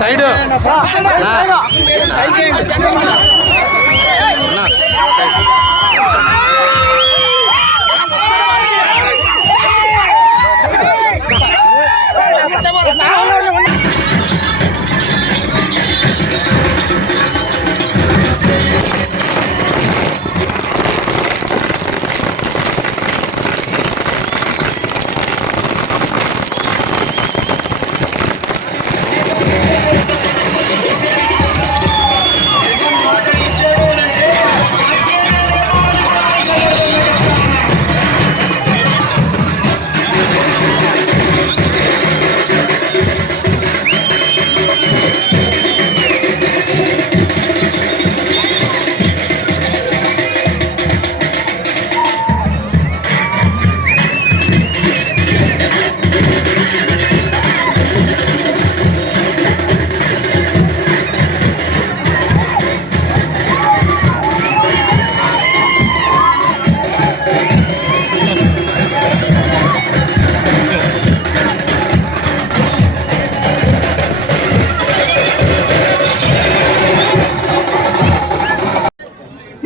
Side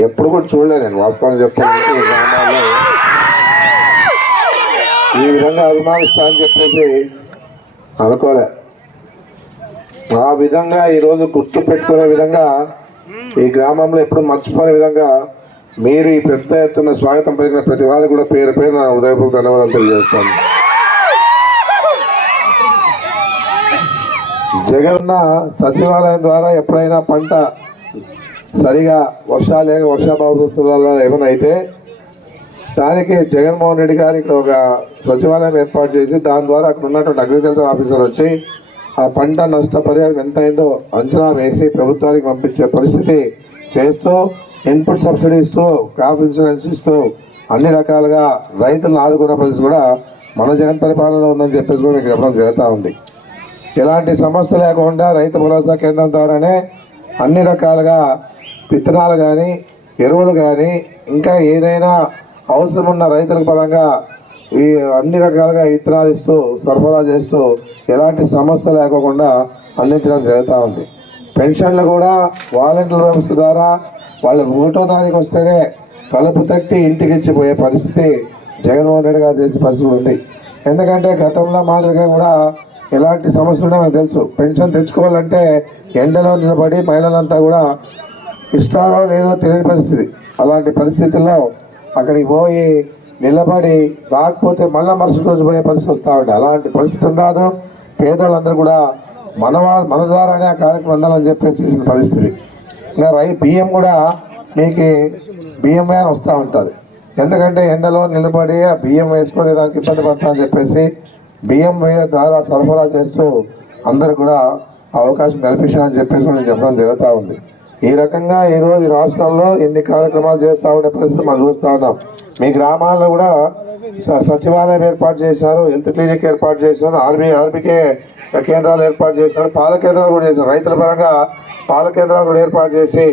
ఎప్పుడు కూడా చూడలే నేను వాస్తవాన్ని చెప్పాలంటే ఈ గ్రామాల్లో ఈ విధంగా అభిమానిస్తా అని చెప్పేసి అనుకోలే. ఆ విధంగా ఈరోజు గుర్తు పెట్టుకునే విధంగా ఈ గ్రామంలో ఎప్పుడు మర్చిపోయే విధంగా మీరు ఈ పెద్ద ఎత్తున స్వాగతం పలికిన ప్రతి వారికి కూడా పేరు పేరు నా హృదయపూర్వక ధన్యవాదాలు తెలియజేస్తాను. జగనన్న సచివాలయం ద్వారా ఎప్పుడైనా పంట సరిగా వర్షాభావ పరిస్థితులలో ఏమైనా అయితే దానికి జగన్మోహన్ రెడ్డి గారు ఇక్కడ ఒక సచివాలయం ఏర్పాటు చేసి దాని ద్వారా అక్కడ ఉన్నటువంటి అగ్రికల్చర్ ఆఫీసర్ వచ్చి ఆ పంట నష్టపరిహారం ఎంత అయిందో అంచనా వేసి ప్రభుత్వానికి పంపించే పరిస్థితి చేస్తూ ఇన్పుట్ సబ్సిడీ ఇస్తూ క్రాప్ ఇన్సూరెన్స్ ఇస్తూ అన్ని రకాలుగా రైతులను ఆదుకున్న పరిస్థితి కూడా మన జగన్ పరిపాలన ఉందని చెప్పేసి కూడా మీకు చెప్పడం జరుగుతూ ఉంది. ఎలాంటి సమస్య లేకుండా రైతు భరోసా కేంద్రం ద్వారానే అన్ని రకాలుగా విత్తనాలు కానీ ఎరువులు కానీ ఇంకా ఏదైనా అవసరం ఉన్న రైతుల పరంగా ఈ అన్ని రకాలుగా విత్తనాలు ఇస్తూ సరఫరా చేస్తూ ఎలాంటి సమస్య లేకుండా అందించడం జరుగుతూ ఉంది. పెన్షన్లు కూడా వాలంటీర్ వ్యవస్థ ద్వారా వాళ్ళు 1వ తారీఖు వస్తేనే తలుపు తట్టి ఇంటికి ఇచ్చిపోయే పరిస్థితి జగన్మోహన్ రెడ్డి గారు చేసే పరిస్థితి ఉంది. ఎందుకంటే గతంలో మాదిరిగా కూడా ఎలాంటి సమస్యలు ఉన్నాయో మనకు తెలుసు. పెన్షన్ తెచ్చుకోవాలంటే ఎండలో నిలబడి మహిళలంతా కూడా ఇస్తారో లేదో తెలియని పరిస్థితి. అలాంటి పరిస్థితుల్లో అక్కడికి పోయి నిలబడి రాకపోతే మళ్ళీ మరుసటి రోజు పోయే పరిస్థితి వస్తూ ఉండే. అలాంటి పరిస్థితి ఉండదు. పేదవాళ్ళందరూ కూడా మన ద్వారానే ఆ కార్యక్రమం అందాలని చెప్పేసి చేసిన పరిస్థితి. ఇంకా బియ్యం కూడా మీకు బియ్యం వ్యాన్ వస్తూ ఉంటుంది. ఎందుకంటే ఎండలో నిలబడి ఆ బియ్యం వేసుకునే దానికి ఇబ్బంది పడతా అని చెప్పేసి బియ్యం ద్వారా సరఫరా చేస్తూ అందరూ కూడా అవకాశం కల్పించాలని చెప్పేసి నేను చెప్పడం జరుగుతూ ఉంది. ఈ రకంగా ఈరోజు రాష్ట్రంలో ఎన్ని కార్యక్రమాలు చేస్తూ ఉండే పరిస్థితి మనం చూస్తూ ఉన్నాం. మీ గ్రామాల్లో కూడా సచివాలయం ఏర్పాటు చేశారు, హెల్త్ క్లినిక్ ఏర్పాటు చేశారు, ఆర్బీకే కేంద్రాలు ఏర్పాటు చేశారు, పాల కేంద్రాలు కూడా చేశారు. రైతుల పరంగా పాల కేంద్రాలు కూడా ఏర్పాటు చేసి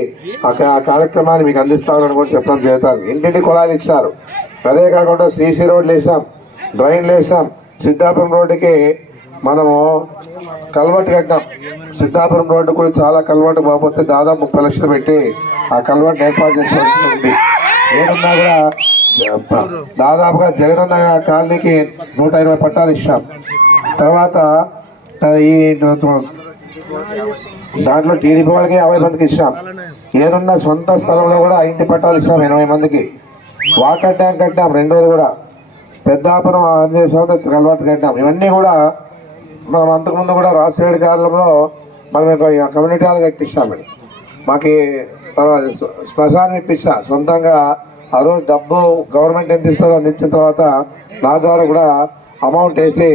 ఆ కార్యక్రమాన్ని మీకు అందిస్తామని కూడా చెప్పడం జరుగుతారు. ఇంటింటి కుళాయిలు ఇచ్చారు. అదే కాకుండా సీసీ రోడ్లు వేసాం, డ్రైన్లు వేసాం. సిద్ధాపురం రోడ్డుకి మనము కల్వర్ట్ కట్టాం. సిద్ధాపురం రోడ్డు కూడా చాలా కల్వర్ట్ బాగుపోతే దాదాపు 30 లక్షలు పెట్టి ఆ కల్వర్ట్ ఏర్పాటు చేసి ఉంది. ఏదన్నా కూడా దాదాపుగా జగనన్న కాలనీకి 120 పట్టాలు ఇచ్చాం. తర్వాత ఈ దాంట్లో టీడీపీ వాళ్ళకి 50 మందికి ఇచ్చాం. ఏదున్నా సొంత స్థలంలో కూడా ఇంటి పట్టాలు ఇచ్చాం 80 మందికి. వాటర్ ట్యాంక్ కట్టాం, రెండోది కూడా పెద్దాపురం ఆంజనేయ స్వామి కలవాటు కట్టాం. ఇవన్నీ కూడా మనం అంతకుముందు కూడా రాజశేఖర కాలంలో మనం కమ్యూనిటీ హాల్ కట్టిస్తామండి. మాకు తర్వాత శ్మశానం ఇప్పించా సొంతంగా. ఆ రోజు డబ్బు గవర్నమెంట్ ఎంత ఇస్తుందో అందించిన తర్వాత నా ద్వారా కూడా అమౌంట్ వేసి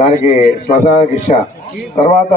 దానికి శ్మశానానికి ఇచ్చా. తర్వాత